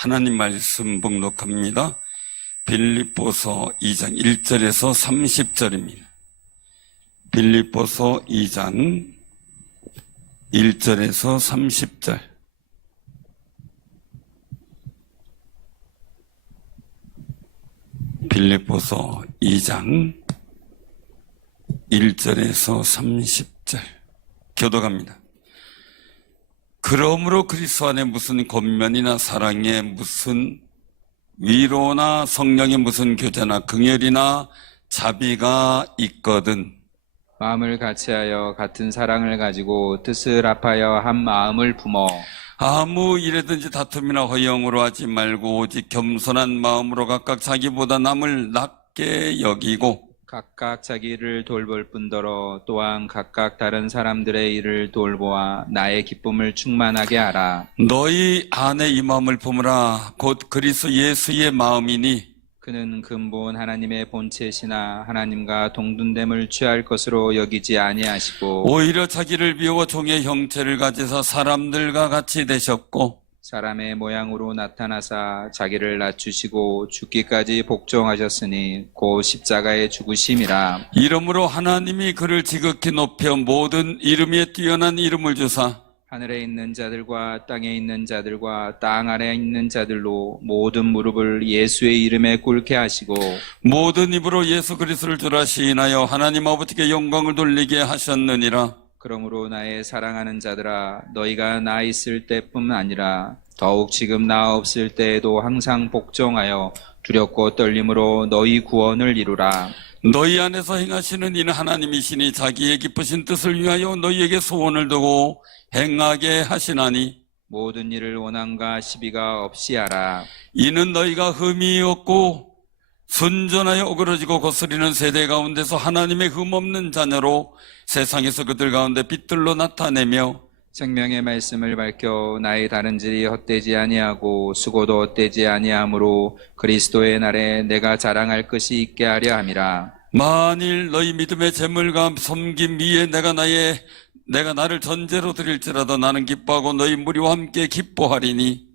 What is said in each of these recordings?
하나님 말씀 봉독합니다. 빌립보서 2장 1절에서 30절입니다. 빌립보서 2장 1절에서 30절. 빌립보서 2장 1절에서 30절. 교독합니다. 그러므로 그리스도 안에 무슨 권면이나 사랑에 무슨 위로나 성령의 무슨 교제나 긍휼이나 자비가 있거든 마음을 같이하여 같은 사랑을 가지고 뜻을 합하여 한 마음을 품어 아무 일에든지 다툼이나 허영으로 하지 말고 오직 겸손한 마음으로 각각 자기보다 남을 낮게 여기고 각각 자기를 돌볼 뿐더러 또한 각각 다른 사람들의 일을 돌보아 나의 기쁨을 충만하게 하라. 너희 안에 이 마음을 품으라. 곧 그리스도 예수의 마음이니 그는 근본 하나님의 본체시나 하나님과 동등됨을 취할 것으로 여기지 아니하시고 오히려 자기를 비워 종의 형체를 가지사 사람들과 같이 되셨고 사람의 모양으로 나타나사 자기를 낮추시고 죽기까지 복종하셨으니 곧 십자가의 죽으심이라. 이러므로 하나님이 그를 지극히 높여 모든 이름 위에 뛰어난 이름을 주사 하늘에 있는 자들과 땅에 있는 자들과 땅 아래에 있는 자들로 모든 무릎을 예수의 이름에 꿇게 하시고 모든 입으로 예수 그리스도를 주라 시인하여 하나님 아버지께 영광을 돌리게 하셨느니라. 그러므로 나의 사랑하는 자들아 너희가 나 있을 때뿐 아니라 더욱 지금 나 없을 때에도 항상 복종하여 두렵고 떨림으로 너희 구원을 이루라. 너희 안에서 행하시는 이는 하나님이시니 자기의 기쁘신 뜻을 위하여 너희에게 소원을 두고 행하게 하시나니 모든 일을 원함과 시비가 없이 하라. 이는 너희가 흠이 없고 순전하여 어그러지고 거스리는 세대 가운데서 하나님의 흠없는 자녀로 세상에서 그들 가운데 빛들로 나타내며 생명의 말씀을 밝혀 나의 다른질이 헛되지 아니하고 수고도 헛되지 아니하므로 그리스도의 날에 내가 자랑할 것이 있게 하려 함이라. 만일 너희 믿음의 재물과 섬김 위에 내가 나를 전제로 드릴지라도 나는 기뻐하고 너희 무리와 함께 기뻐하리니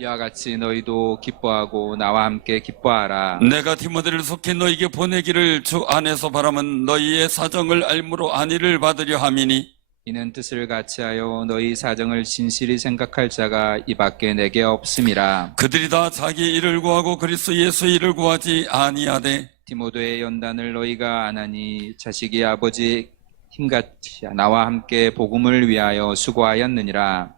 이와 같이 너희도 기뻐하고 나와 함께 기뻐하라. 내가 디모데를 속히 너희에게 보내기를 주 안에서 바라면 너희의 사정을 알므로 안위를 받으려 함이니 이는 뜻을 같이하여 너희 사정을 진실히 생각할 자가 이 밖에 내게 없음이라. 그들이 다 자기 일을 구하고 그리스도 예수의 일을 구하지 아니하되 디모데의 연단을 너희가 아나니 자식이 아버지 힘같이 나와 함께 복음을 위하여 수고하였느니라.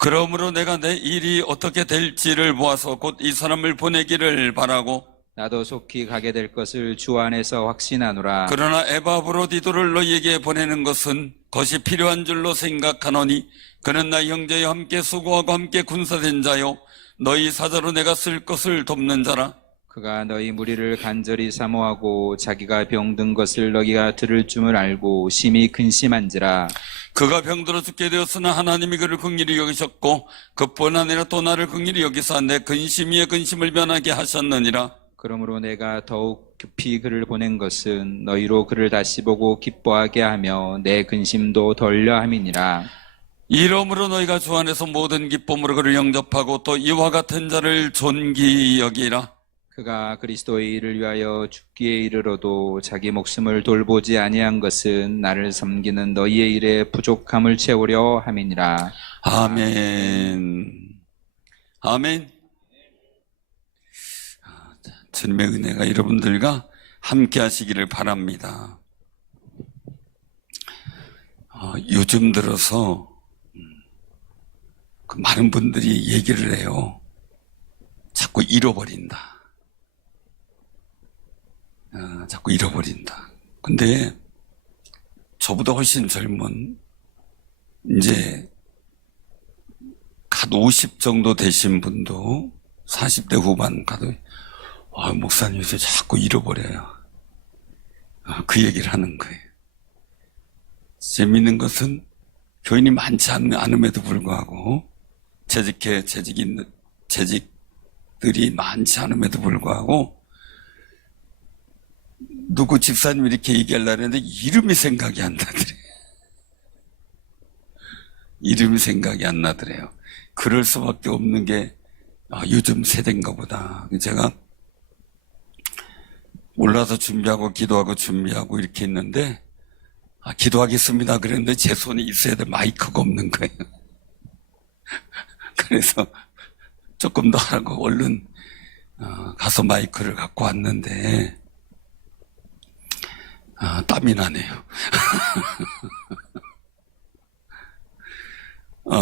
그러므로 내가 내 일이 어떻게 될지를 보아서 곧 이 사람을 보내기를 바라고 나도 속히 가게 될 것을 주 안에서 확신하노라. 그러나 에바브로디도를 너희에게 보내는 것은 것이 필요한 줄로 생각하노니 그는 나 형제와 함께 수고하고 함께 군사된 자요 너희 사자로 내가 쓸 것을 돕는 자라. 그가 너희 무리를 간절히 사모하고 자기가 병든 것을 너희가 들을 줄 알고 심히 근심한지라. 그가 병들어 죽게 되었으나 하나님이 그를 긍휼히 여기셨고 그뿐 아니라 또 나를 긍휼히 여기사 내 근심 위에 근심을 변하게 하셨느니라. 그러므로 내가 더욱 급히 그를 보낸 것은 너희로 그를 다시 보고 기뻐하게 하며 내 근심도 덜려 함이니라. 이러므로 너희가 주 안에서 모든 기쁨으로 그를 영접하고 또 이와 같은 자를 존귀히 여기라. 그가 그리스도의 일을 위하여 죽기에 이르러도 자기 목숨을 돌보지 아니한 것은 나를 섬기는 너희의 일에 부족함을 채우려 함이니라. 아멘. 아멘. 주님의 은혜가 여러분들과 함께 하시기를 바랍니다. 요즘 들어서 많은 분들이 얘기를 해요. 자꾸 잃어버린다. 자꾸 잃어버린다. 근데 저보다 훨씬 젊은 이제 갓 50 정도 되신 분도 40대 후반 가도 목사님 요새 자꾸 잃어버려요. 그 얘기를 하는 거예요. 재미있는 것은 교인이 많지 않음에도 불구하고 재직들이 많지 않음에도 불구하고 누구 집사님 이렇게 얘기하려고 했는데 이름이 생각이 안 나더래요. 이름이 생각이 안 나더래요. 그럴 수밖에 없는 게 요즘 세대인가 보다. 제가 올라서 준비하고 기도하고 준비하고 이렇게 했는데 기도하겠습니다 그랬는데 제 손에 있어야 될 마이크가 없는 거예요. 그래서 조금 더 하라고 얼른 가서 마이크를 갖고 왔는데 땀이 나네요.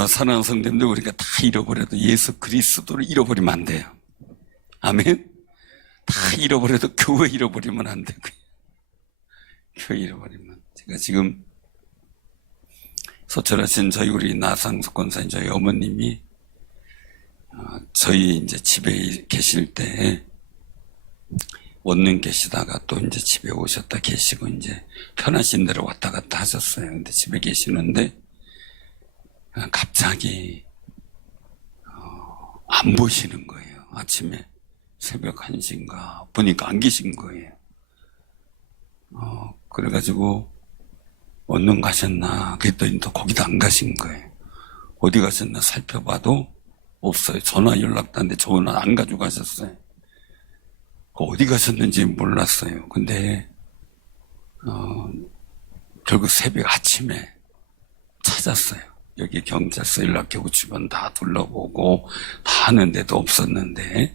사랑하는 성도님들, 우리가 다 잃어버려도 예수 그리스도를 잃어버리면 안 돼요. 아멘. 다 잃어버려도 교회 잃어버리면 안 되고요. 교회 잃어버리면. 제가 지금 소철하신 저희 우리 나상숙 권사님 저희 어머님이 저희 이제 집에 계실 때 원룸 계시다가 또 이제 집에 오셨다 계시고 이제 편하신 대로 왔다 갔다 하셨어요. 근데 집에 계시는데 갑자기 안 보시는 거예요. 아침에 새벽 1시인가 보니까 안 계신 거예요. 그래가지고 원룸 가셨나 그랬더니 또 거기도 안 가신 거예요. 어디 가셨나 살펴봐도 없어요. 전화 연락도 안 돼. 전화 안 가지고 가셨어요. 어디 가셨는지 몰랐어요. 근데 결국 새벽 아침에 찾았어요. 여기 경찰서 연락하고 주변 다 둘러보고 다 하는데도 없었는데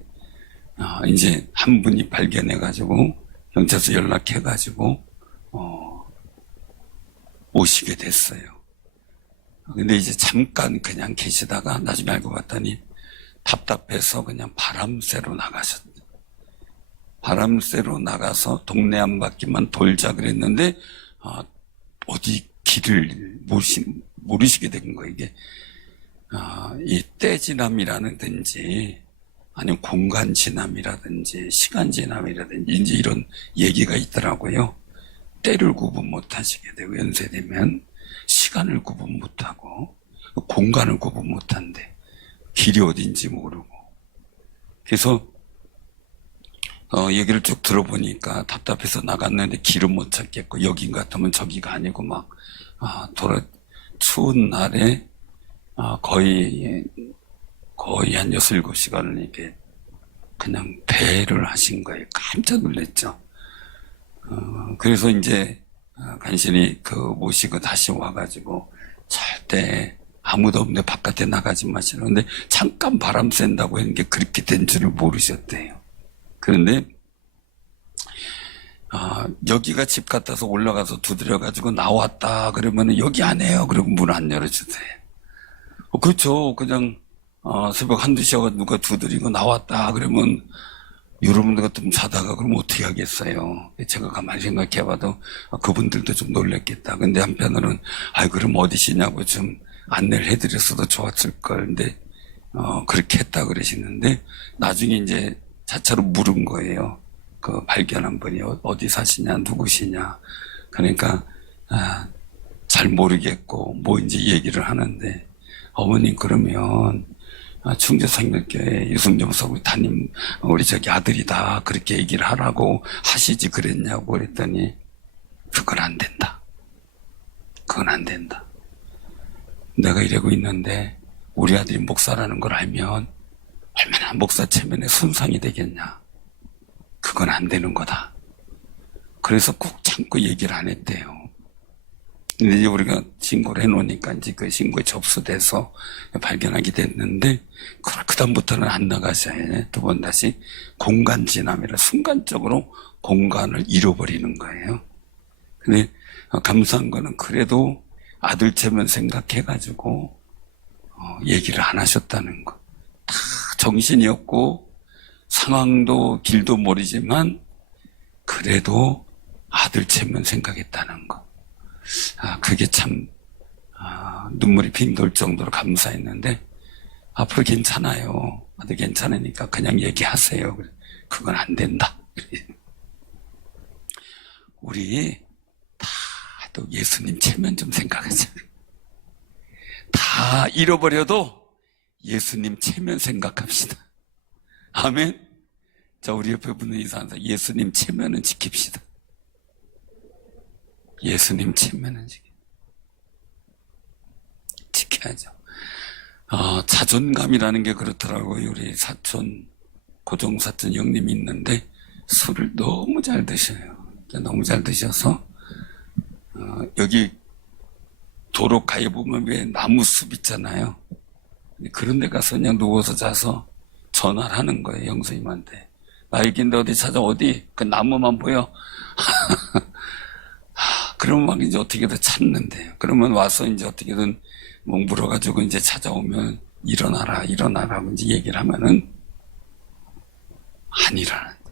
이제 한 분이 발견해가지고 경찰서 연락해가지고 오시게 됐어요. 근데 이제 잠깐 그냥 계시다가 나중에 알고 봤더니 답답해서 그냥 바람 쐬러 나가셨어요. 바람 쐬러 나가서 동네 한 바퀴만 돌자 그랬는데 어디 길을 모르시게 된 거예요. 이게 이 때지남이라든지 아니면 공간 지남이라든지 시간 지남이라든지 이제 이런 얘기가 있더라고요. 때를 구분 못 하시게 되고 연세되면 시간을 구분 못 하고 공간을 구분 못 한대. 길이 어딘지 모르고. 그래서 얘기를 쭉 들어보니까 답답해서 나갔는데 길은 못 찾겠고 여긴 같으면 저기가 아니고 막 추운 날에 거의 한 6, 7시간을 이렇게 그냥 배를 하신 거예요. 깜짝 놀랐죠. 그래서 이제 간신히 모시고 다시 와가지고 절대 아무도 없는데 바깥에 나가지 마시라. 근데 잠깐 바람 쐰다고 했는 게 그렇게 된 줄을 모르셨대요. 그런데 여기가 집 같아서 올라가서 두드려가지고 나왔다 그러면 여기 안 해요. 그리고 문 안 열어주세요. 그렇죠. 그냥 새벽 1~2시가 누가 두드리고 나왔다 그러면 여러분들 같으면 자다가 그럼 어떻게 하겠어요. 제가 가만히 생각해봐도 그분들도 좀 놀랬겠다. 근데 한편으로는 그럼 어디시냐고 좀 안내를 해드렸어도 좋았을걸. 근데 그렇게 했다 그러시는데 나중에 이제 자차로 물은 거예요. 발견한 분이 어디 사시냐 누구시냐. 그러니까 잘 모르겠고 뭐인지 얘기를 하는데 어머님 그러면 충주생명교회 유승정 담임 우리 저기 아들이다 그렇게 얘기를 하라고 하시지 그랬냐고 그랬더니 그건 안 된다. 그건 안 된다. 내가 이러고 있는데 우리 아들이 목사라는 걸 알면 얼마나 목사 체면에 손상이 되겠냐. 그건 안 되는 거다. 그래서 꾹 참고 얘기를 안 했대요. 근데 이제 우리가 신고를 해놓으니까 이제 그 신고에 접수돼서 발견하게 됐는데, 그다음부터는 안 나가셔야 해. 두 번 다시 공간 지남이라 순간적으로 공간을 잃어버리는 거예요. 근데 감사한 거는 그래도 아들 체면 생각해가지고 얘기를 안 하셨다는 거. 다 정신이 없고 상황도 길도 모르지만 그래도 아들 체면 생각했다는 거. 그게 참 눈물이 빙 돌 정도로 감사했는데 앞으로 괜찮아요. 아들 괜찮으니까 그냥 얘기하세요. 그건 안 된다. 우리 다 또 예수님 체면 좀 생각하자. 다 잃어버려도 예수님 체면 생각합시다. 아멘. 자, 우리 옆에 분은 이상하다. 예수님 체면은 지킵시다. 예수님 체면은 지켜야죠. 자존감이라는 게 그렇더라고요. 우리 사촌, 고종사촌 형님이 있는데 술을 너무 잘 드셔요. 너무 잘 드셔서 여기 도로 가에 보면 왜 나무숲 있잖아요. 그런 데 가서 그냥 누워서 자서 전화를 하는 거예요. 형수님한테. 나 여기인데 어디 찾아, 어디? 그 나무만 보여. 그러면 막 이제 어떻게든 찾는데요. 그러면 와서 이제 어떻게든 뭐 물어가지고 이제 찾아오면 일어나라, 일어나라 이제 얘기를 하면은 안 일어나는데.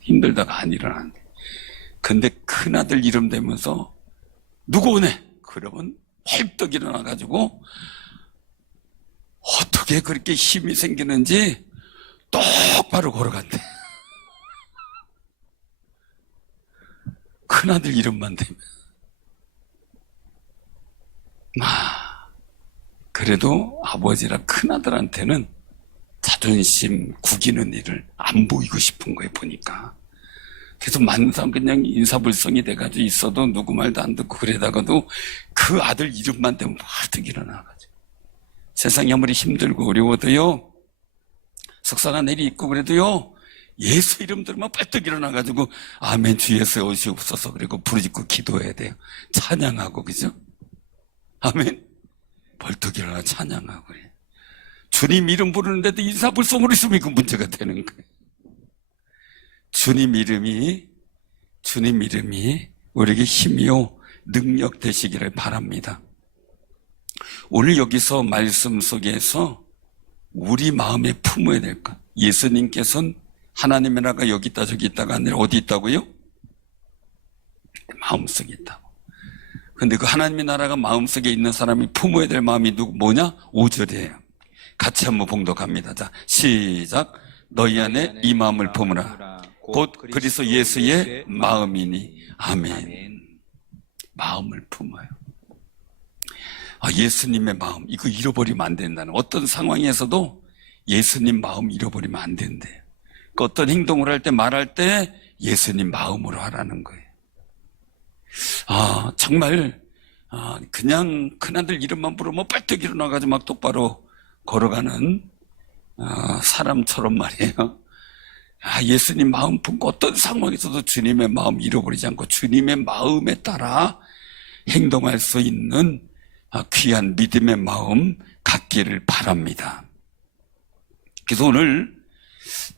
힘들다가 안 일어나는데. 근데 큰아들 이름 대면서 누구 오네? 그러면 헐떡 일어나가지고 어떻게 그렇게 힘이 생기는지 똑바로 걸어간대. 큰아들 이름만 대면. 그래도 아버지라 큰아들한테는 자존심 구기는 일을 안 보이고 싶은 거예요, 보니까. 그래서 만상 그냥 인사불성이 돼가지고 있어도 누구 말도 안 듣고 그러다가도 그 아들 이름만 대면 벌떡 일어나가지고. 세상이 아무리 힘들고 어려워도요, 속상한 일이 있고 그래도요, 예수 이름 들으면 벌떡 일어나가지고 아멘 주 예수에 오시옵소서 그리고 부르짖고 기도해야 돼요. 찬양하고, 그죠? 아멘. 벌떡 일어나 찬양하고 그래. 주님 이름 부르는데도 인사불성으로 있으면 그 문제가 되는 거예요. 주님 이름이 우리에게 힘이요 능력 되시기를 바랍니다. 오늘 여기서 말씀 속에서 우리 마음에 품어야 될 것. 예수님께서는 하나님의 나라가 여기 있다 저기 있다가 아니라 어디 있다고요? 마음속에 있다고. 근데 그 하나님의 나라가 마음속에 있는 사람이 품어야 될 마음이 뭐냐? 5절이에요. 같이 한번 봉독합니다. 자, 시작. 너희 안에 이 마음을 품으라. 곧 그리스도 예수의 마음이니. 아멘. 마음을 품어요. 예수님의 마음, 이거 잃어버리면 안 된다는. 어떤 상황에서도 예수님 마음 잃어버리면 안 된대요. 그 어떤 행동을 할 때, 말할 때 예수님 마음으로 하라는 거예요. 정말 그냥 큰아들 이름만 부르면 빨떡 일어나가지고 막 똑바로 걸어가는 사람처럼 말이에요. 예수님 마음 품고 어떤 상황에서도 주님의 마음 잃어버리지 않고 주님의 마음에 따라 행동할 수 있는 귀한 믿음의 마음 갖기를 바랍니다. 그래서 오늘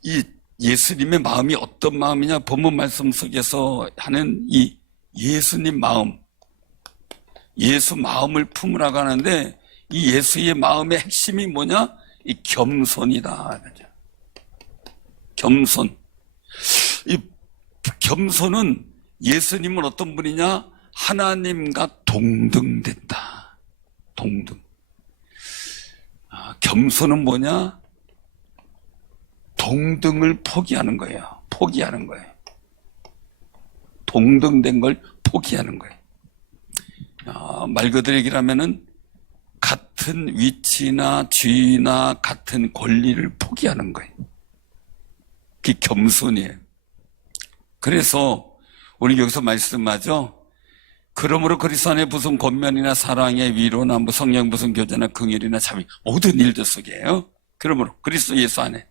이 예수님의 마음이 어떤 마음이냐, 본문 말씀 속에서 하는 이 예수님 마음, 예수 마음을 품으라고 하는데 이 예수의 마음의 핵심이 뭐냐? 이 겸손이다. 겸손. 이 겸손은 예수님은 어떤 분이냐? 하나님과 동등됐다. 동등. 겸손은 뭐냐? 동등을 포기하는 거예요. 포기하는 거예요. 동등된 걸 포기하는 거예요. 말 그대로 얘기를 하면은 같은 위치나 지위나 같은 권리를 포기하는 거예요. 그게 겸손이에요. 그래서 우리 여기서 말씀하죠. 그러므로 그리스도 안에 무슨 권면이나 사랑의 위로나 성령 무슨 교제나 긍휼이나 자비 모든 일들 속에요. 그러므로 그리스도 예수 안에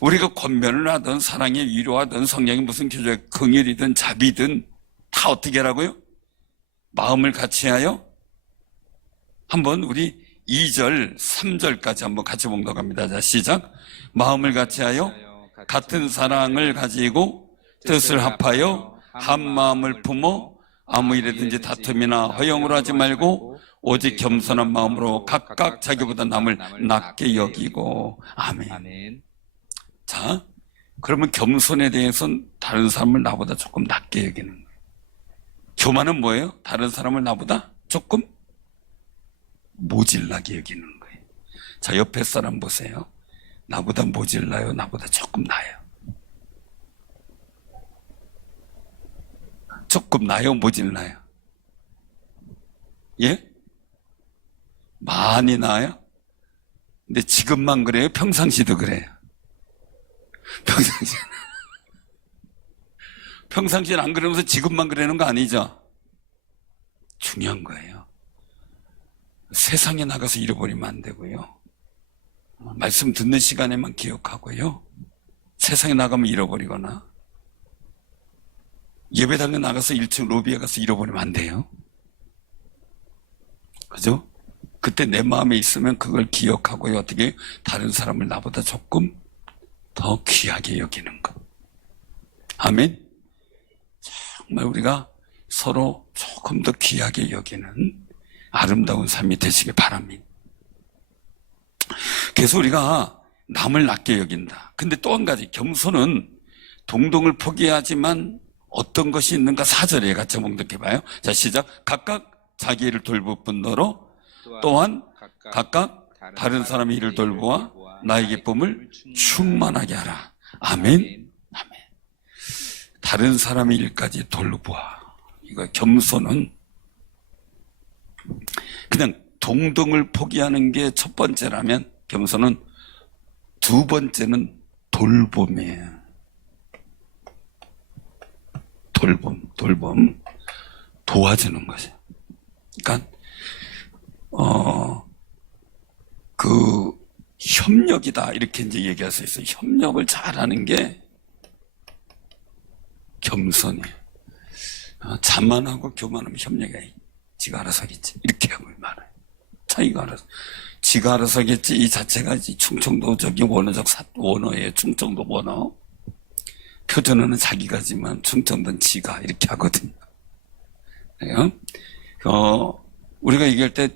우리가 권면을 하든 사랑의 위로하든 성령의 무슨 교제 긍휼이든 자비든 다 어떻게 하라고요? 마음을 같이 하여 한번 우리 2절 3절까지 한번 같이 봉독합니다. 자, 시작. 마음을 같이 하여 같은 사랑을 가지고 뜻을 합하여 한 마음을 품어 아무 일에든지 다툼이나 허영으로 하지 말고 오직 겸손한 마음으로 각각 자기보다 남을 낮게 여기고. 아멘. 자, 그러면 겸손에 대해서는 다른 사람을 나보다 조금 낮게 여기는 거예요. 교만은 뭐예요? 다른 사람을 나보다 조금 모질라게 여기는 거예요. 자, 옆에 사람 보세요. 나보다 모질라요? 나보다 조금 나요? 조금 나요? 모질라요? 예? 많이 나요? 근데 지금만 그래요? 평상시도 그래요? 평상시는 안 그러면서 지금만 그러는 거 아니죠? 중요한 거예요. 세상에 나가서 잃어버리면 안 되고요. 말씀 듣는 시간에만 기억하고요. 세상에 나가면 잃어버리거나 예배당에 나가서 1층 로비에 가서 잃어버리면 안 돼요. 그죠? 그때 내 마음에 있으면 그걸 기억하고요. 어떻게 다른 사람을 나보다 조금 더 귀하게 여기는 것. 아멘. 정말 우리가 서로 조금 더 귀하게 여기는 아름다운 삶이 되시길 바랍니다. 그래서 우리가 남을 낮게 여긴다. 근데 또 한 가지, 겸손은 동등을 포기하지만 어떤 것이 있는가 4절에 같이 묵독해봐요. 자, 시작. 각각 자기 일을 돌볼 뿐더러 또한 각각 다른 사람의 일을 돌보아 나의 기쁨을 충만하게 하라. 아멘. 아멘. 다른 사람의 일까지 돌보아. 이거 겸손은 그냥 동등을 포기하는 게 첫 번째라면 겸손은 두 번째는 돌봄이에요. 돌봄. 도와주는 거죠. 그러니까, 협력이다. 이렇게 이제 얘기할 수 있어요. 협력을 잘하는 게 겸손이에요. 자만하고 교만하면 협력이 지가 알아서 하겠지. 이렇게 하고 말아요. 자기가 알아서. 지가 알아서 하겠지. 이 자체가 충청도적인 원어예요. 충청도 원어. 표준어는 자기가지만 충청도는 지가 이렇게 하거든요. 우리가 얘기할 때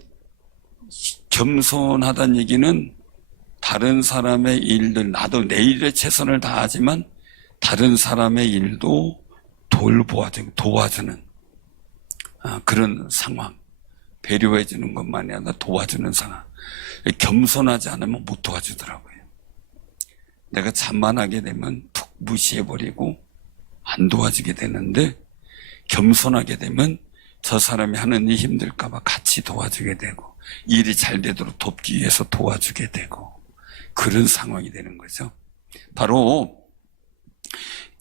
겸손하다는 얘기는 다른 사람의 일들, 나도 내 일에 최선을 다하지만 다른 사람의 일도 도와주는 그런 상황, 배려해 주는 것만이 아니라 도와주는 상황. 겸손하지 않으면 못 도와주더라고요. 내가 자만하게 되면 툭 무시해버리고 안 도와주게 되는데, 겸손하게 되면 저 사람이 하는 일 힘들까봐 같이 도와주게 되고 일이 잘 되도록 돕기 위해서 도와주게 되고 그런 상황이 되는 거죠. 바로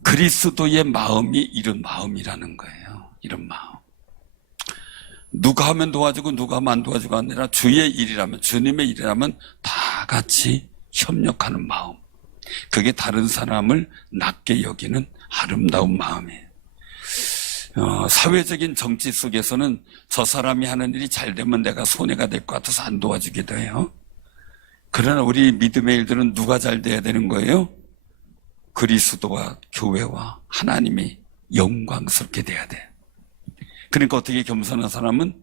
그리스도의 마음이 이런 마음이라는 거예요. 이런 마음. 누가 하면 도와주고 누가 하면 안 도와주고 아니라 주의 일이라면, 주님의 일이라면 다 같이 협력하는 마음. 그게 다른 사람을 낮게 여기는 아름다운 마음이에요. 사회적인 정치 속에서는 저 사람이 하는 일이 잘 되면 내가 손해가 될 것 같아서 안 도와주기도 해요. 그러나 우리 믿음의 일들은 누가 잘 돼야 되는 거예요? 그리스도와 교회와 하나님이 영광스럽게 돼야 돼. 그러니까 어떻게 겸손한 사람은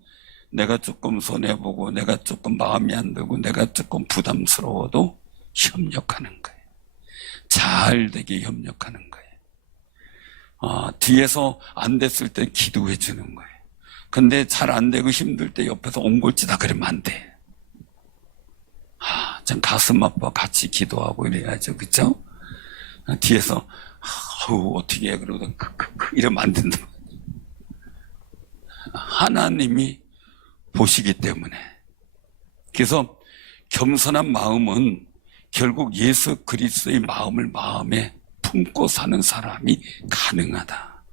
내가 조금 손해보고 내가 조금 마음이 안 들고 내가 조금 부담스러워도 협력하는 거예요. 잘 되게 협력하는 거예요. 뒤에서 안 됐을 때 기도해 주는 거예요. 근데 잘 안 되고 힘들 때 옆에서 옹골지다 그러면 안 돼. 참 가슴 아파 같이 기도하고 이래야죠. 그쵸? 뒤에서 어떻게 해 그러고 이러면 안 된다. 하나님이 보시기 때문에. 그래서 겸손한 마음은 결국 예수 그리스도의 마음을 마음에 품고 사는 사람이 가능하다.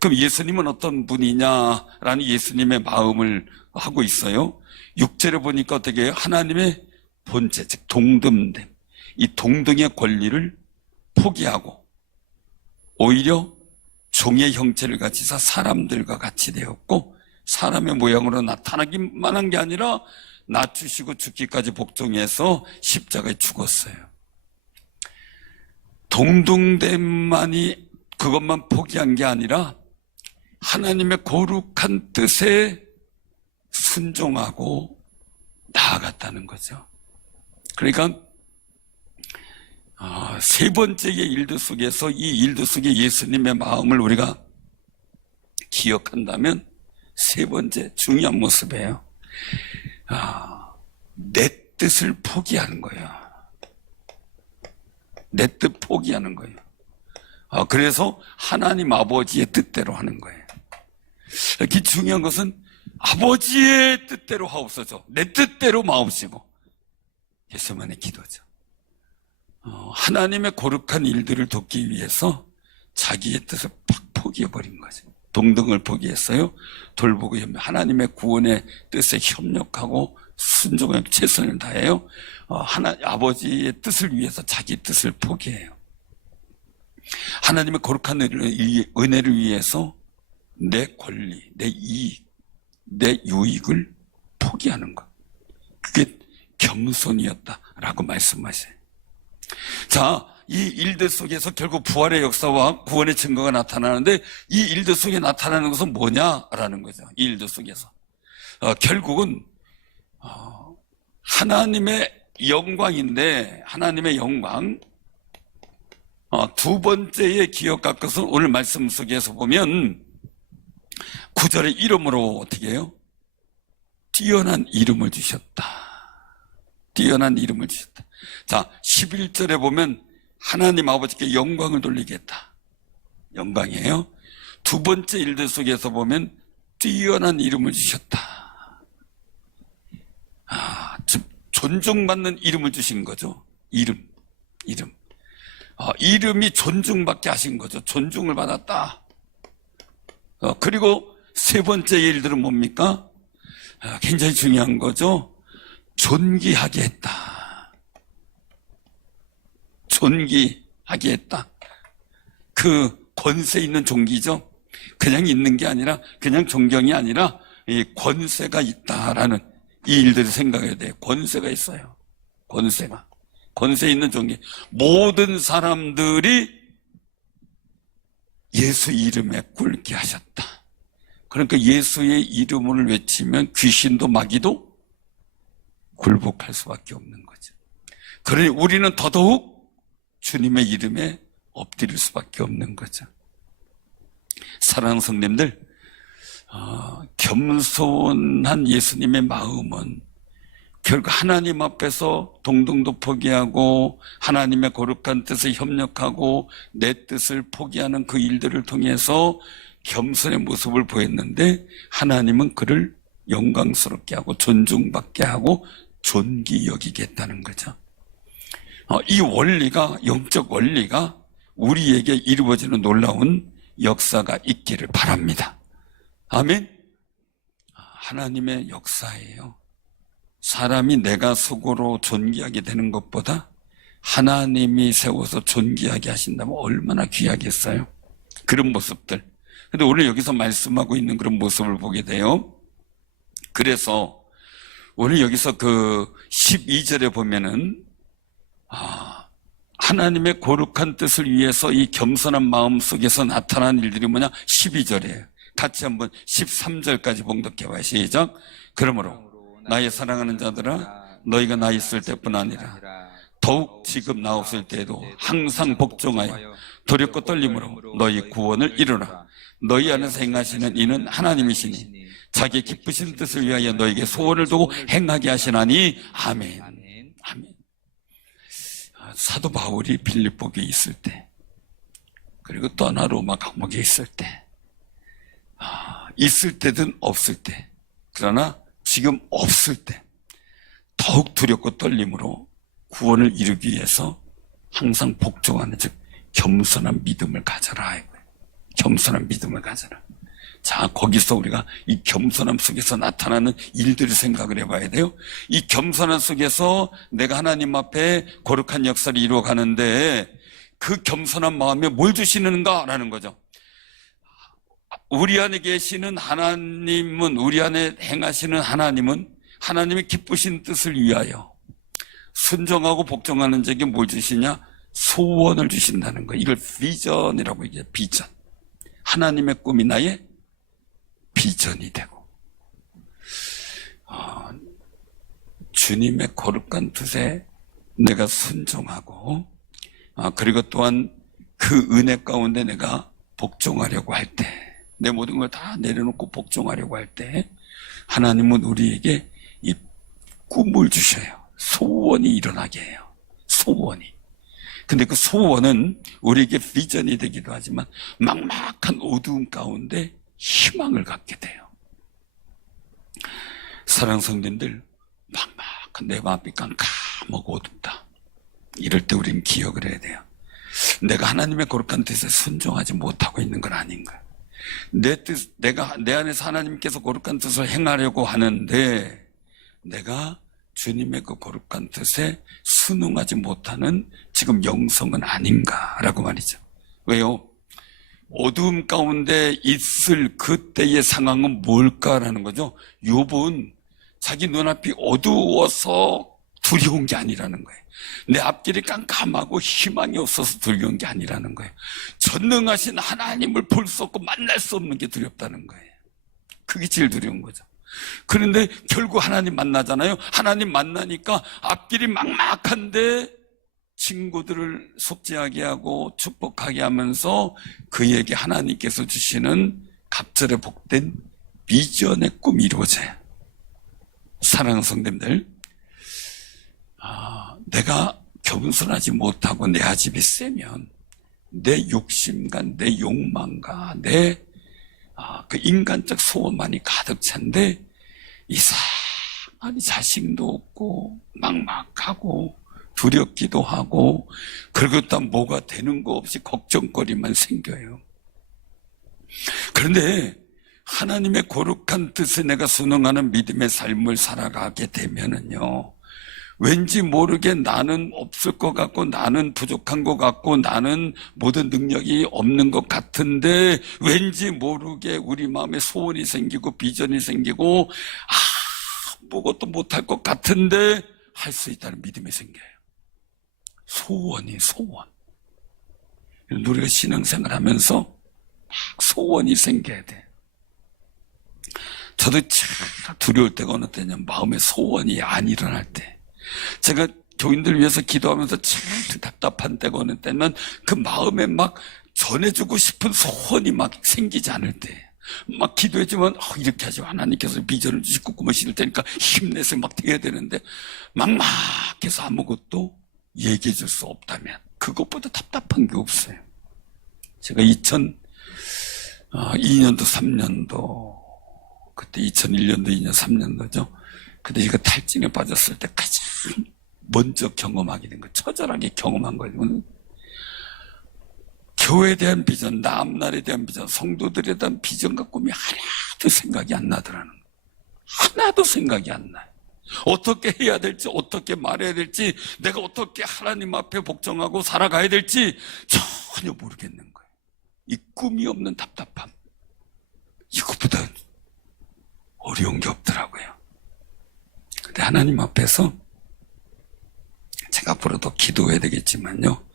그럼 예수님은 어떤 분이냐라는 예수님의 마음을 하고 있어요. 6절에 보니까 어떻게 해요? 하나님의 본체, 즉 동등됨, 이 동등의 권리를 포기하고 오히려 종의 형체를 가지사 사람들과 같이 되었고 사람의 모양으로 나타나기만 한 게 아니라 낮추시고 죽기까지 복종해서 십자가에 죽었어요. 동등됨만이 그것만 포기한 게 아니라 하나님의 거룩한 뜻에 순종하고 나아갔다는 거죠. 그러니까 세 번째의 일들 속에서 이 일들 속에 예수님의 마음을 우리가 기억한다면 세 번째 중요한 모습이에요. 내 뜻을 포기하는 거예요. 내 뜻 포기하는 거예요. 그래서 하나님 아버지의 뜻대로 하는 거예요. 이렇게 중요한 것은 아버지의 뜻대로 하옵소서. 내 뜻대로 마옵시고. 예수만의 기도죠. 하나님의 거룩한 일들을 돕기 위해서 자기의 뜻을 팍 포기해버린 거죠. 동등을 포기했어요. 돌보고 하나님의 구원의 뜻에 협력하고 순종하고 최선을 다해요. 아버지의 뜻을 위해서 자기 뜻을 포기해요. 하나님의 거룩한 은혜를 위해서 내 권리, 내 이익, 내 유익을 포기하는 것. 그게 겸손이었다라고 말씀하셔요. 자, 이 일들 속에서 결국 부활의 역사와 구원의 증거가 나타나는데 이 일들 속에 나타나는 것은 뭐냐라는 거죠. 이 일들 속에서. 결국은 하나님의 영광인데 하나님의 영광 두 번째의 기억할 것은 오늘 말씀 속에서 보면 9절의 이름으로 어떻게 해요? 뛰어난 이름을 주셨다. 뛰어난 이름을 주셨다. 자, 11절에 보면 하나님 아버지께 영광을 돌리겠다. 영광이에요. 두 번째 일들 속에서 보면 뛰어난 이름을 주셨다. 존중받는 이름을 주신 거죠. 이름. 이름이 존중받게 하신 거죠. 존중을 받았다. 그리고 세 번째 일들은 뭡니까? 굉장히 중요한 거죠. 존귀하게 했다. 존귀하게 했다. 그 권세 있는 존귀죠. 그냥 있는 게 아니라 그냥 존경이 아니라 이 권세가 있다라는 이 일들을 생각해야 돼요. 권세가 있어요. 권세 있는 존귀. 모든 사람들이 예수 이름에 꿇게 하셨다. 그러니까 예수의 이름을 외치면 귀신도 마귀도 굴복할 수밖에 없는 거죠. 그러니 우리는 더더욱 주님의 이름에 엎드릴 수밖에 없는 거죠. 사랑하는 성도님들, 겸손한 예수님의 마음은 결국 하나님 앞에서 동등도 포기하고 하나님의 거룩한 뜻에 협력하고 내 뜻을 포기하는 그 일들을 통해서 겸손의 모습을 보였는데 하나님은 그를 영광스럽게 하고 존중받게 하고 존귀 여기게 했다는 거죠. 이 원리가, 영적 원리가 우리에게 이루어지는 놀라운 역사가 있기를 바랍니다. 아멘. 하나님의 역사예요. 사람이 내가 속으로 존귀하게 되는 것보다 하나님이 세워서 존귀하게 하신다면 얼마나 귀하겠어요. 그런 모습들. 근데 오늘 여기서 말씀하고 있는 그런 모습을 보게 돼요. 그래서 오늘 여기서 그 12절에 보면은 하나님의 거룩한 뜻을 위해서 이 겸손한 마음 속에서 나타난 일들이 뭐냐? 12절이에요. 같이 한번 13절까지 봉독해봐요. 시작. 그러므로 나의 사랑하는 자들아, 너희가 나 있을 때뿐 아니라 더욱 지금 나 없을 때에도 항상 복종하여 두렵고 떨림으로 너희 구원을 이루라. 너희 안에서 행하시는 이는 하나님이시니 자기 기쁘신 뜻을 위하여 너에게 소원을 두고 행하게 하시나니. 아멘. 아멘. 사도 바울이 빌립보에 있을 때, 그리고 떠나 로마 감옥에 있을 때, 있을 때든 없을 때, 그러나 지금 없을 때 더욱 두렵고 떨림으로 구원을 이루기 위해서 항상 복종하는, 즉 겸손한 믿음을 가져라. 겸손한 믿음을 가져라. 자, 거기서 우리가 이 겸손함 속에서 나타나는 일들을 생각을 해봐야 돼요. 이 겸손함 속에서 내가 하나님 앞에 거룩한 역사를 이루어가는데 그 겸손한 마음에 뭘 주시는가라는 거죠. 우리 안에 계시는 하나님은, 우리 안에 행하시는 하나님은 하나님의 기쁘신 뜻을 위하여 순종하고 복종하는 자에게 뭘 주시냐? 소원을 주신다는 거예요. 이걸 비전이라고 얘기해요. 비전. 하나님의 꿈이 나의 비전이 되고, 주님의 거룩한 뜻에 내가 순종하고, 그리고 또한 그 은혜 가운데 내가 복종하려고 할 때, 내 모든 걸 다 내려놓고 복종하려고 할 때 하나님은 우리에게 이 꿈을 주셔요. 소원이 일어나게 해요. 소원이. 근데 그 소원은 우리에게 비전이 되기도 하지만 막막한 어두움 가운데 희망을 갖게 돼요. 사랑하는 성도님들, 막막한 내 마음이 깜깜하고 어둡다. 이럴 때 우리는 기억을 해야 돼요. 내가 하나님의 거룩한 뜻에 순종하지 못하고 있는 건 아닌가. 내 안에서 하나님께서 거룩한 뜻을 행하려고 하는데 내가 주님의 그 거룩한 뜻에 순응하지 못하는 지금 영성은 아닌가라고 말이죠. 왜요? 어두움 가운데 있을 그때의 상황은 뭘까라는 거죠. 욥은 자기 눈앞이 어두워서 두려운 게 아니라는 거예요. 내 앞길이 깜깜하고 희망이 없어서 두려운 게 아니라는 거예요. 전능하신 하나님을 볼 수 없고 만날 수 없는 게 두렵다는 거예요. 그게 제일 두려운 거죠. 그런데 결국 하나님 만나잖아요. 하나님 만나니까 앞길이 막막한데 친구들을 속죄하게 하고 축복하게 하면서 그에게 하나님께서 주시는 갑절에 복된 비전의 꿈이 이루어져요. 사랑하는 성도님들, 내가 겸손하지 못하고 내 아집이 세면 내 욕심과 내 욕망과 내 그 인간적 소원만이 가득 찬데 이상하니 자신도 없고 막막하고 두렵기도 하고 그리고 또 뭐가 되는 거 없이 걱정거리만 생겨요. 그런데 하나님의 거룩한 뜻에 내가 순응하는 믿음의 삶을 살아가게 되면은요, 왠지 모르게 나는 없을 것 같고 나는 부족한 것 같고 나는 모든 능력이 없는 것 같은데 왠지 모르게 우리 마음에 소원이 생기고 비전이 생기고 아무것도 못할 것 같은데 할 수 있다는 믿음이 생겨요. 소원. 우리가 신앙생활 하면서 막 소원이 생겨야 돼. 저도 참 두려울 때가 어느 때냐면 마음에 소원이 안 일어날 때. 제가 교인들 위해서 기도하면서 참 답답한 때가 어느 때면 그 마음에 막 전해주고 싶은 소원이 막 생기지 않을 때. 막 기도해주면 이렇게 하지 하나님께서 비전을 주시고 꿈을 실을 테니까 힘내서 막 해야 되는데 막막해서 아무것도 얘기해 줄 수 없다면 그것보다 답답한 게 없어요. 제가 2002년도 3년도 그때 2001년도 2년 3년도죠. 그때 제가 탈진에 빠졌을 때 가장 먼저 경험하게 된 거, 처절하게 경험한 거예요. 교회에 대한 비전, 다음날에 대한 비전, 성도들에 대한 비전과 꿈이 하나도 생각이 안 나더라는 거예요. 하나도 생각이 안 나요. 어떻게 해야 될지, 어떻게 말해야 될지, 내가 어떻게 하나님 앞에 복종하고 살아가야 될지 전혀 모르겠는 거예요. 이 꿈이 없는 답답함, 이것보다 어려운 게 없더라고요. 근데 하나님 앞에서 제가 앞으로도 기도해야 되겠지만요,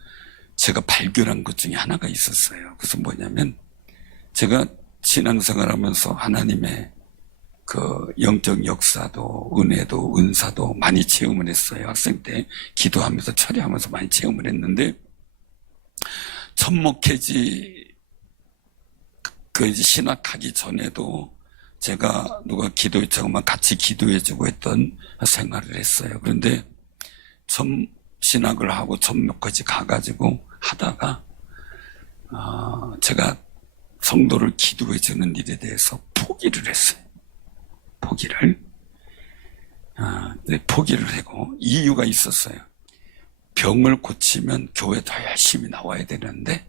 제가 발견한 것 중에 하나가 있었어요. 그래서 뭐냐면 제가 신앙생활 하면서 하나님의 그 영적 역사도 은혜도 은사도 많이 체험을 했어요. 학생 때 기도하면서 철회하면서 많이 체험을 했는데 천목회지 그 이제 신학하기 전에도 제가 누가 기도해 주면 같이 기도해 주고 했던 생활을 했어요. 그런데 신학을 하고 천목까지 가가지고 하다가 제가 성도를 기도해 주는 일에 대해서 포기를 했어요. 포기를 하고 이유가 있었어요. 병을 고치면 교회 더 열심히 나와야 되는데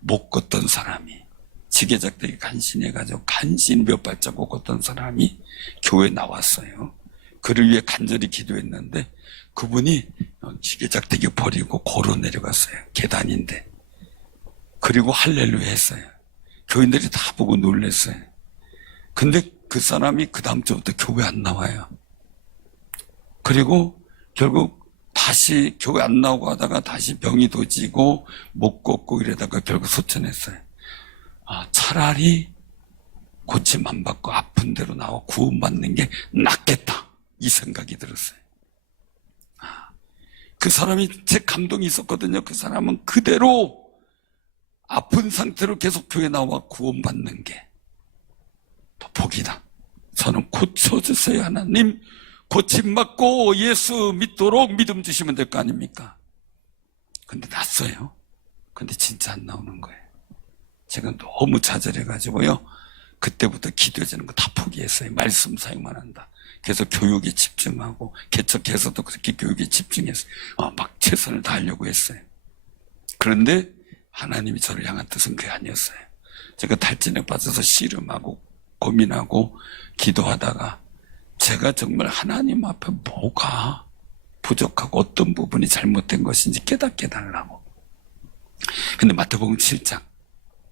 못 걷던 사람이 지게작대기 간신해가지고 간신 몇 발자국 걷던 사람이 교회에 나왔어요. 그를 위해 간절히 기도했는데 그분이 지게작대기 버리고 걸어 내려갔어요. 계단인데. 그리고 할렐루야 했어요. 교인들이 다 보고 놀랐어요. 근데 그 사람이 그 다음 주부터 교회 안 나와요. 그리고 결국 다시 교회 안 나오고 하다가 다시 병이 도지고 못 걷고 이러다가 결국 소천했어요. 차라리 고침 안 받고 아픈 대로 나와 구원받는 게 낫겠다, 이 생각이 들었어요. 그 사람이 제 감동이 있었거든요. 그 사람은 그대로 아픈 상태로 계속 교회 나와 구원받는 게 더 복이다. 저는 고쳐주세요, 하나님. 고침 받고 예수 믿도록 믿음 주시면 될 거 아닙니까? 근데 났어요. 근데 진짜 안 나오는 거예요. 제가 너무 좌절해가지고요, 그때부터 기도해주는 거 다 포기했어요. 말씀 사용만 한다. 그래서 교육에 집중하고 개척해서도 그렇게 교육에 집중했어요. 막 최선을 다하려고 했어요. 그런데 하나님이 저를 향한 뜻은 그게 아니었어요. 제가 탈진에 빠져서 씨름하고 고민하고 기도하다가 제가 정말 하나님 앞에 뭐가 부족하고 어떤 부분이 잘못된 것인지 깨닫게 해달라고. 근데 마태복음 7장,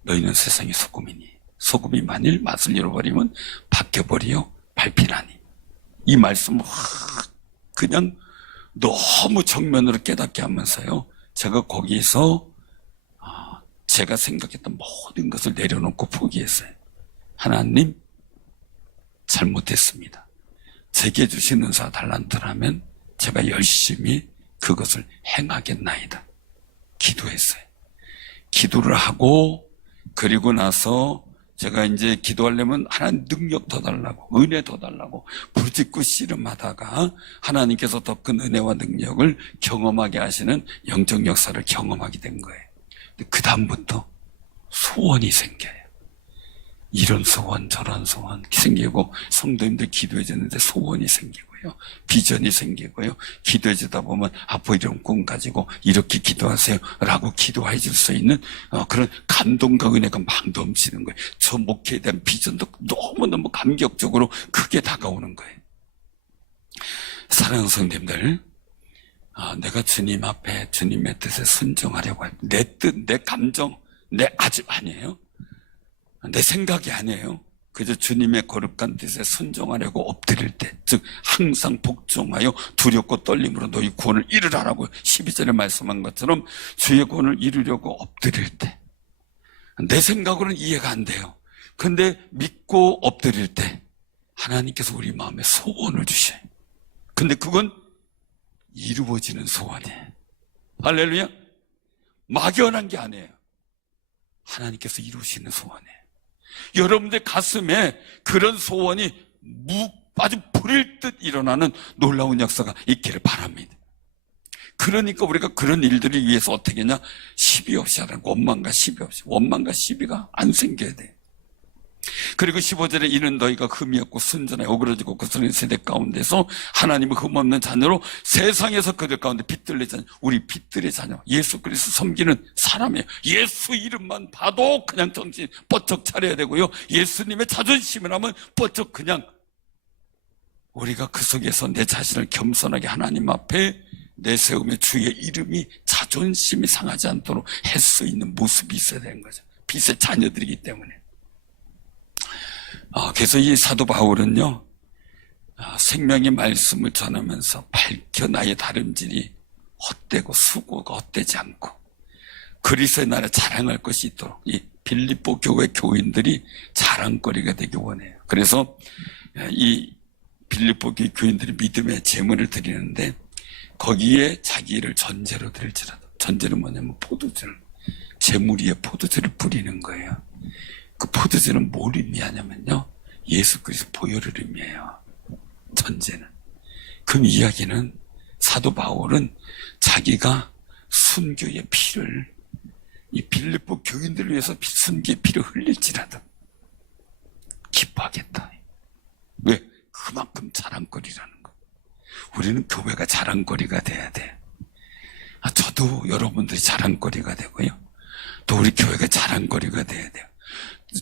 너희는 세상의 소금이니 소금이 만일 맛을 잃어버리면 바뀌어버리요 밟히나니. 이 말씀을 그냥 너무 정면으로 깨닫게 하면서요, 제가 거기서 제가 생각했던 모든 것을 내려놓고 포기했어요. 하나님, 잘못했습니다. 제게 주신 은사 달란트라면 제가 열심히 그것을 행하겠나이다. 기도했어요. 기도를 하고, 그리고 나서 제가 이제 기도하려면 하나님 능력 더 달라고, 은혜 더 달라고 부르짖고 씨름하다가 하나님께서 더 큰 은혜와 능력을 경험하게 하시는 영적 역사를 경험하게 된 거예요. 그 다음부터 소원이 생겨요. 이런 소원 저런 소원 생기고, 성도님들 기도해주는데 소원이 생기고요, 비전이 생기고요, 기도해주다 보면 앞으로 이런 꿈 가지고 이렇게 기도하세요 라고 기도해 줄 수 있는 그런 감동과 은혜가 막 넘치는 거예요. 저 목회에 대한 비전도 너무너무 감격적으로 크게 다가오는 거예요. 사랑하는 성도님들, 내가 주님 앞에 주님의 뜻에 순종하려고 할 때, 내 뜻, 내 감정, 내 아집 아니에요. 내 생각이 아니에요. 그저 주님의 거룩한 뜻에 순종하려고 엎드릴 때, 즉 항상 복종하여 두렵고 떨림으로 너희 구원을 이루라라고 12절에 말씀한 것처럼 주의 구원을 이루려고 엎드릴 때, 내 생각으로는 이해가 안 돼요. 근데 믿고 엎드릴 때 하나님께서 우리 마음에 소원을 주셔요. 근데 그건 이루어지는 소원이에요. 할렐루야. 막연한 게 아니에요. 하나님께서 이루시는 소원이에요. 여러분들 가슴에 그런 소원이 아주 불일 듯 일어나는 놀라운 역사가 있기를 바랍니다. 그러니까 우리가 그런 일들을 위해서 어떻게 하냐, 시비 없이 하라는, 원망과 시비 없이. 원망과 시비가 안 생겨야 돼. 그리고 15절에 이는 너희가 흠이 없고 순전하여 오그러지고 거스르는 세대 가운데서 하나님의 흠없는 자녀로 세상에서 그들 가운데 빛들의 자녀, 우리 빛들의 자녀, 예수 그리스도 섬기는 사람이에요. 예수 이름만 봐도 그냥 정신 뻗쩍 차려야 되고요, 예수님의 자존심이라면 뻗쩍 그냥, 우리가 그 속에서 내 자신을 겸손하게 하나님 앞에 내세우며 주의 이름이 자존심이 상하지 않도록 할 수 있는 모습이 있어야 되는 거죠. 빛의 자녀들이기 때문에. 그래서 이 사도 바울은요, 생명의 말씀을 전하면서 밝혀 나의 다름질이 헛되고 수고가 헛되지 않고 그리스도의 나라에 자랑할 것이 있도록 이 빌립보 교회 교인들이 자랑거리가 되기 원해요. 그래서 이 빌립보 교회 교인들이 믿음의 제물을 드리는데 거기에 자기를 전제로 드릴지라도, 전제는 뭐냐면 포도주를, 제물 위에 포도주를 뿌리는 거예요. 그 포도주는 뭘 의미하냐면요, 예수 그리스도 보혈을 의미해요. 전제는. 그 이야기는 사도 바울은 자기가 순교의 피를, 이 빌립보 교인들을 위해서 순교의 피를 흘릴지라도 기뻐하겠다. 왜? 그만큼 자랑거리라는 거. 우리는 교회가 자랑거리가 돼야 돼. 저도 여러분들이 자랑거리가 되고요, 또 우리 교회가 자랑거리가 돼야 돼요.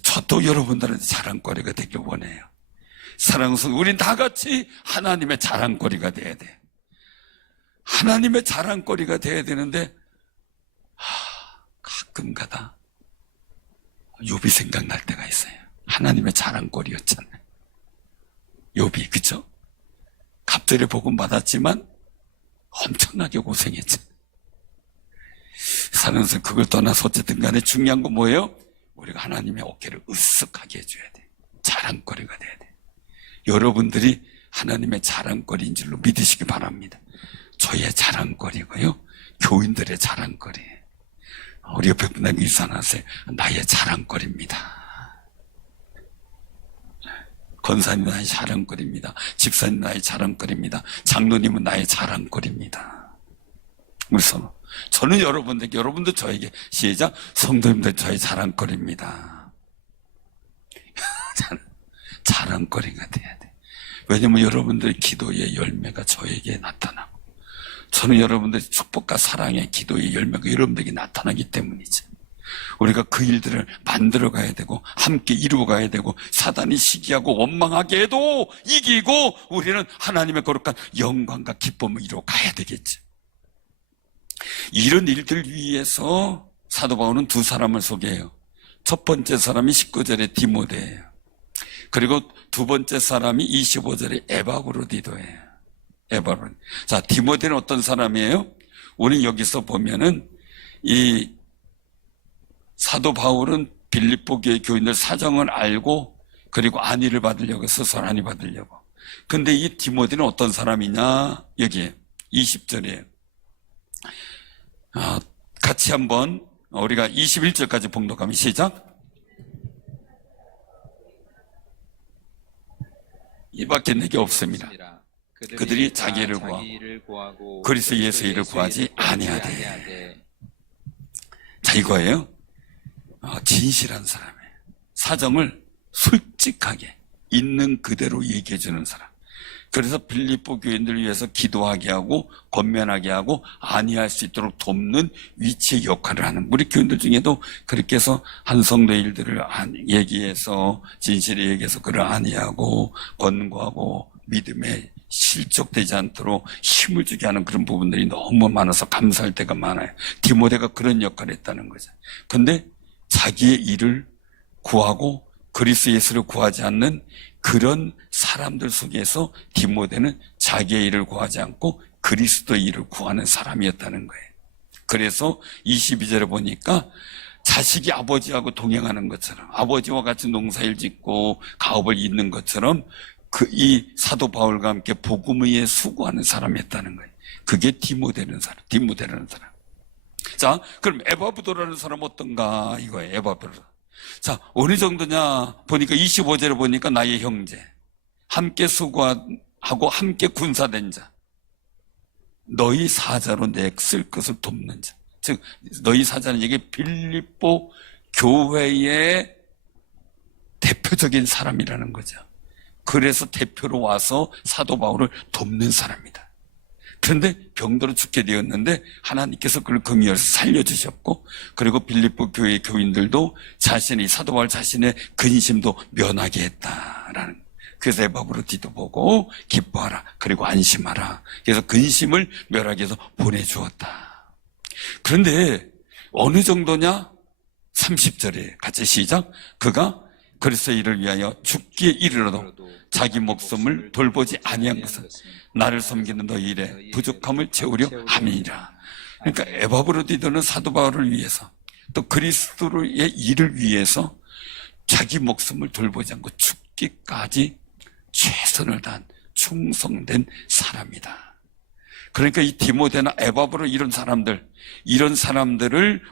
저도 여러분들한테 자랑거리가 되길 원해요. 사랑하는 우린 다 같이 하나님의 자랑거리가 돼야 돼. 하나님의 자랑거리가 돼야 되는데 가끔가다 욥이 생각날 때가 있어요. 하나님의 자랑거리였잖아요. 욥이, 그죠? 갑절에 복음 받았지만 엄청나게 고생했잖아요. 사면서 그걸 떠나서 어쨌든 간에 중요한 건 뭐예요? 우리가 하나님의 어깨를 으쓱하게 해줘야 돼. 자랑거리가 돼야 돼. 여러분들이 하나님의 자랑거리인 줄로 믿으시기 바랍니다. 저의 자랑거리고요, 교인들의 자랑거리예요. 우리 옆에 분에게 일상하세요. 나의 자랑거리입니다. 권사님 나의 자랑거리입니다. 집사님 나의 자랑거리입니다. 장로님은 나의 자랑거리입니다. 그래서 저는 여러분들에게, 여러분도 저에게, 시작, 성도님들 저의 자랑거리입니다. 자랑거리가 돼야 돼. 왜냐면 여러분들의 기도의 열매가 저에게 나타나고, 저는 여러분들의 축복과 사랑의 기도의 열매가 여러분들에게 나타나기 때문이죠. 우리가 그 일들을 만들어 가야 되고 함께 이루어 가야 되고 사단이 시기하고 원망하게 해도 이기고 우리는 하나님의 거룩한 영광과 기쁨을 이루어 가야 되겠지. 이런 일들 위해서 사도 바울은 두 사람을 소개해요. 첫 번째 사람이 19절에 디모데예요. 그리고 두 번째 사람이 25절에 에바브로디도예요. 에바브로디. 자, 디모데는 어떤 사람이에요? 우리 여기서 보면은 이 사도 바울은 빌립보 교회 교인들 사정을 알고 그리고 안위를 받으려고 스스로 안위 받으려고. 근데 이 디모데는 어떤 사람이냐? 여기에 20절이에요. 같이 한번 우리가 21절까지 봉독하면 시작. 이밖에 내게 없습니다. 그들이 자기를 구하고 그리스도 예수의 일을 구하지 아니하되. 자, 이거예요. 진실한 사람이에요. 사정을 솔직하게 있는 그대로 얘기해 주는 사람. 그래서 빌립보 교인들을 위해서 기도하게 하고 권면하게 하고 안위할 수 있도록 돕는 위치의 역할을 하는, 우리 교인들 중에도 그렇게 해서 한 성도의 일들을 얘기해서 진실에 얘기해서 그를 안위하고 권고하고 믿음에 실족되지 않도록 힘을 주게 하는 그런 부분들이 너무 많아서 감사할 때가 많아요. 디모데가 그런 역할을 했다는 거죠. 근데 자기의 일을 구하고 그리스도 예수를 구하지 않는 그런 사람들 속에서 디모데는 자기의 일을 구하지 않고 그리스도의 일을 구하는 사람이었다는 거예요. 그래서 22절에 보니까 자식이 아버지하고 동행하는 것처럼, 아버지와 같이 농사일 짓고 가업을 잇는 것처럼 이 사도 바울과 함께 복음 위에 수고하는 사람이었다는 거예요. 그게 디모데라는 사람. 자, 그럼 에바브도라는 사람 어떤가 이거예요. 에바브도. 자, 어느 정도냐 보니까 25절에 보니까 나의 형제, 함께 수고하고 함께 군사된 자, 너희 사자로 내 쓸 것을 돕는 자. 즉 너희 사자는 이게 빌립보 교회의 대표적인 사람이라는 거죠. 그래서 대표로 와서 사도 바울을 돕는 사람이다. 그런데 병들어 죽게 되었는데 하나님께서 그를 긍휼해서 살려주셨고, 그리고 빌립보 교회 교인들도 자신의 사도 바울 자신의 근심도 면하게 했다라는. 그래서 에바브로디도 보고 기뻐하라 그리고 안심하라. 그래서 근심을 멸하게 해서 보내주었다. 그런데 어느 정도냐? 30절에 같이 시작. 그가 그리스도의 일을 위하여 죽기에 이르러도 자기 목숨을 돌보지 아니한 것은 나를 섬기는 너희 일에 부족함을 채우려 함이니라. 그러니까 에바브로디도는 사도 바울을 위해서 또 그리스도의 일을 위해서 자기 목숨을 돌보지 않고 죽기까지 최선을 다한 충성된 사람이다. 그러니까 이 디모데나 에바브로 이런 사람들을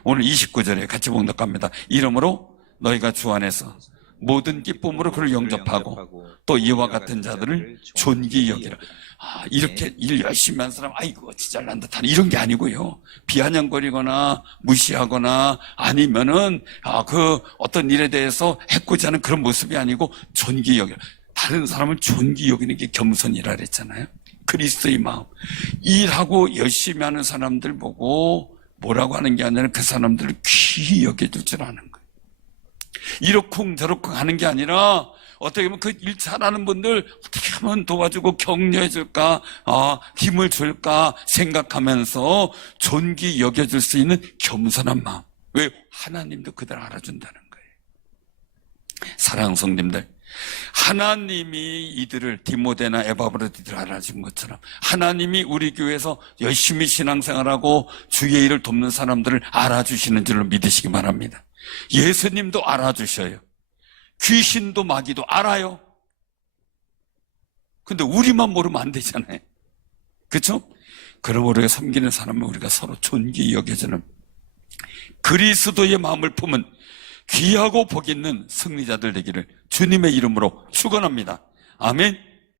오늘 29절에 같이 봉독합니다. 이러므로 너희가 주 안에서 모든 기쁨으로 그를 영접하고 또 이와 같은 자들을 존귀히 여기라. 이렇게 일 열심히 한 사람, 아이고 잘난 듯하네, 이런 게 아니고요. 비아냥거리거나 무시하거나 아니면은 그 어떤 일에 대해서 해코지 하는 그런 모습이 아니고 존귀히 여기라. 다른 사람을 존귀히 여기는 게 겸손이라 그랬잖아요. 그리스도의 마음. 일하고 열심히 하는 사람들 보고 뭐라고 하는 게 아니라 그 사람들을 귀히 여겨줄 줄 아는 거예요. 이러쿵저러쿵 하는 게 아니라 어떻게 보면 그 일 잘하는 분들 어떻게 하면 도와주고 격려해 줄까, 힘을 줄까 생각하면서 존귀 여겨줄 수 있는 겸손한 마음. 왜? 하나님도 그들 알아준다는 거예요. 사랑하는 성도님들, 하나님이 이들을 디모데나 에바브로디들 알아준 것처럼 하나님이 우리 교회에서 열심히 신앙생활하고 주의 일을 돕는 사람들을 알아주시는 줄로 믿으시기 바랍니다. 예수님도 알아주셔요. 귀신도 마귀도 알아요. 근데 우리만 모르면 안 되잖아요. 그렇죠? 그럼 우리가 섬기는 사람은 우리가 서로 존귀히 여겨주는 그리스도의 마음을 품은 귀하고 복 있는 승리자들 되기를 주님의 이름으로 축원합니다. 아멘.